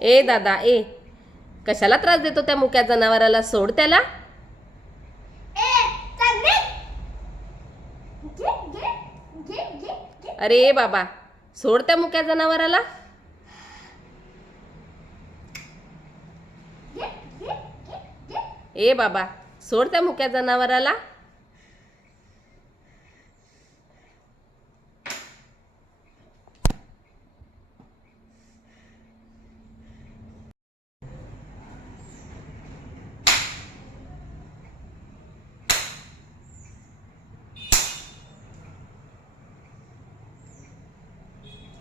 ए दादा ए, कशाला त्रास देतो त्या मुक्या जनावराला? सोड त्याला. अरे बाबा, सोड त्या मुक्या जनावराला. ए बाबा, सोड त्या मुक्या जनावराला.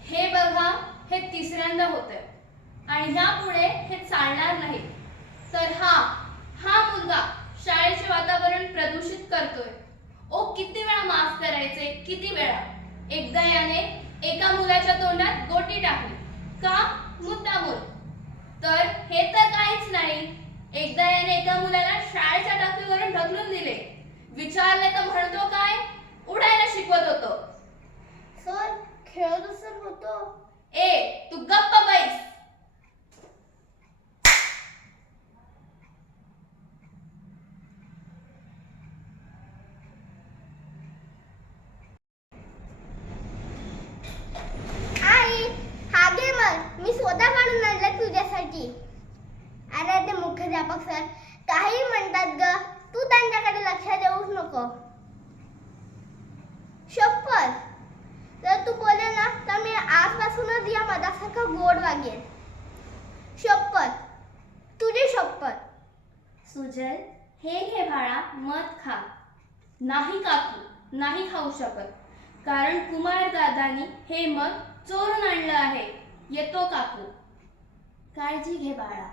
हे बघा, हे तिसऱ्यांदा होतंय आणि ह्यापुढे हे चालणार नाही. तर हा मुलगा शाळेचे वातावरण प्रदूषित करतोय. ओ किती वेळा माफ करायचे, किती वेळा? एकदा याने एका मुलाच्या तोंडात गोटी टाकली का? मुद्दामून. तर हे तर काहीच नाही. एकदा याने एका मुलाला शाळेच्या टाकीवरून ढकलून दिले. विचारले तर म्हणतो काय, उडायला शिकवत होतो. सर, खेळत सर होतो. ए तू गप्प बैस. आई, हा घे मग, मी स्वतः काढून आणलं तुझ्यासाठी. अरे ते मुख्याध्यापक सर काही म्हणतात ग, तू त्यांच्याकडे लक्ष देऊच नको. शपथ, जर तू बोले ना तर मी आजपासूनच या मधासारखं गोड वागेन. शपथ, तुझी शपथ. सुजल, हे घे बाळा, मध खा. नाही काकू, नाही खाऊ शकत, कारण कुमार दादानी हे मध चोरून आणलं आहे. येतो काकू. काळजी घे बाळा.